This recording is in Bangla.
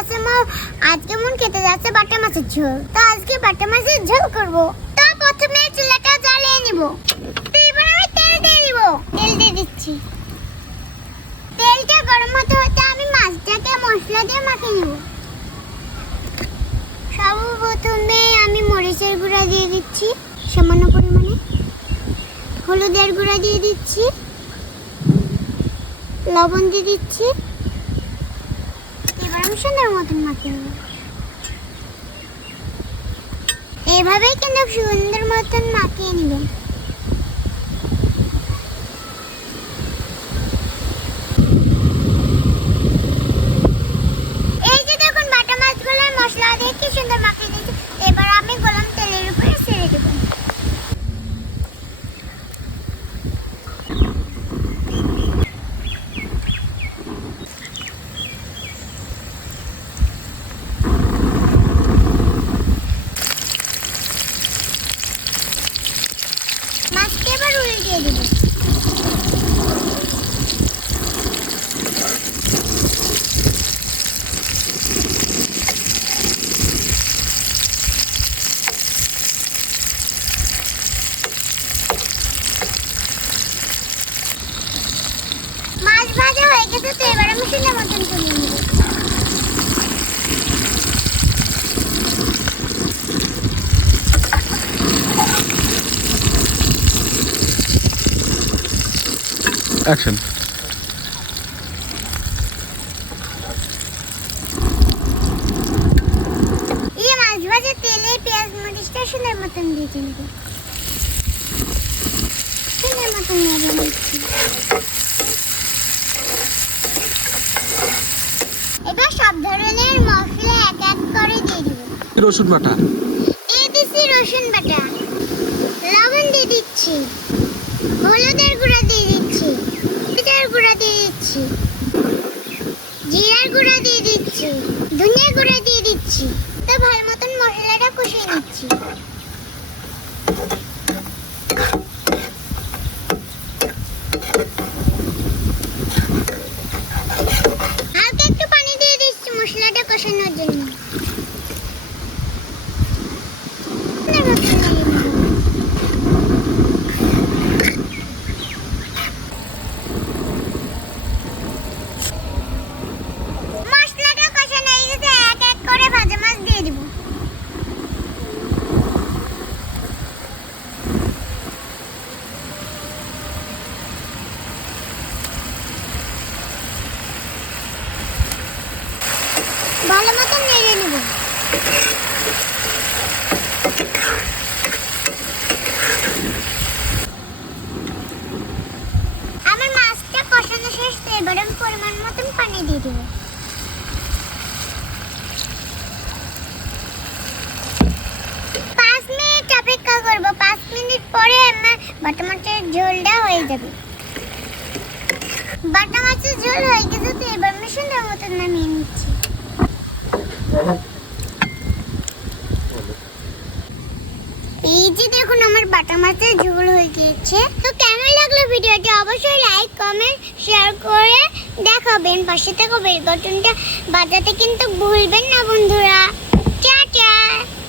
আছে মা আজকে মন খেতে যাচ্ছে বাটা মাছের ঝোল। তো আজকে বাটা মাছের ঝোল করব। তো প্রথমে চুলাটা জ্বালিয়ে নিব। এবার আমি তেল দিয়ে দিব। তেল দিয়ে দিচ্ছি। তেলটা গরম হতে হতে আমি মাছটাকে মশলা দিয়ে মাখিয়ে নেব। সর্বপ্রথমে আমি মরিচের গুঁড়া দিয়ে দিচ্ছি, সামান্য পরিমাণে। হলুদের গুঁড়া দিয়ে দিচ্ছি। লবণ দিয়ে দিচ্ছি। এবার মতন মাখিয়ে নেব। এভাবেই কিন্তু সুন্দর মতন মাখিয়ে নেবেন এই যে দেখুন বাটা মাছগুলো মশলা দিয়ে কি সুন্দর মাখিয়ে দিয়েছি এবার আমি গরম তেলের উপরে ছেড়ে দেব মাছকে এবার উল্টিয়ে দেব মাছ ভাজা হয়ে গেছে তো এবার আমি সুন্দর মতন তুলে নেব? অ্যাকশন এই মাছ ভাজা তেলে পেঁয়াজ মরিচটা সুন্দর মতন দিয়ে নেব সুন্দর মতন নেড়ে নিচ্ছি এবার সব ধরনের মশলা এক এক করে দিয়ে দিব রসুন বাটা। এ দিছি রসুন বাটা। লবণ দিয়ে দিচ্ছি। হলুদের গুঁড়া দিয়ে দিচ্ছি জিরার গুঁড়া দিয়ে দিচ্ছি জিরার গুঁড়া দিয়ে দিচ্ছি ধনিয়া গুঁড়া দিয়ে দিচ্ছি তো ভালো মতন মশলাটা কষিয়ে নিচ্ছি হালকা একটু পানি দিয়ে দিচ্ছি মশলাটা কষানোর জন্য সুন্দর মতন নেড়ে নেব। মশলাটা কষানো হয়ে গেছে এক এক করে ভাজা মাছ দিয়ে দিব ভালো মতন নেড়ে নেব। আমার মাছটা কষানো শেষ, তো এবার আমি পরিমাণ মতন পানি দিয়ে দেবো। পাঁচ মিনিট অপেক্ষা করব। পাঁচ মিনিট পরে আমার বাটা মাছের ঝোলটা হয়ে যাবে। বাটা মাছের ঝোল হয়ে গেছে, তো এবার আমি সুন্দর মতন নামিয়ে নিচ্ছি। এই যে দেখুন, আমার বাটা মাছের ঝোল হয়ে গিয়েছে। তো কেমন লাগল ভিডিওটি? অবশ্যই লাইক কমেন্ট শেয়ার করে দেখাবেন। পাশে থেকে বেল বাটনটা বাজাতে কিন্তু ভুলবেন না, বন্ধুরা।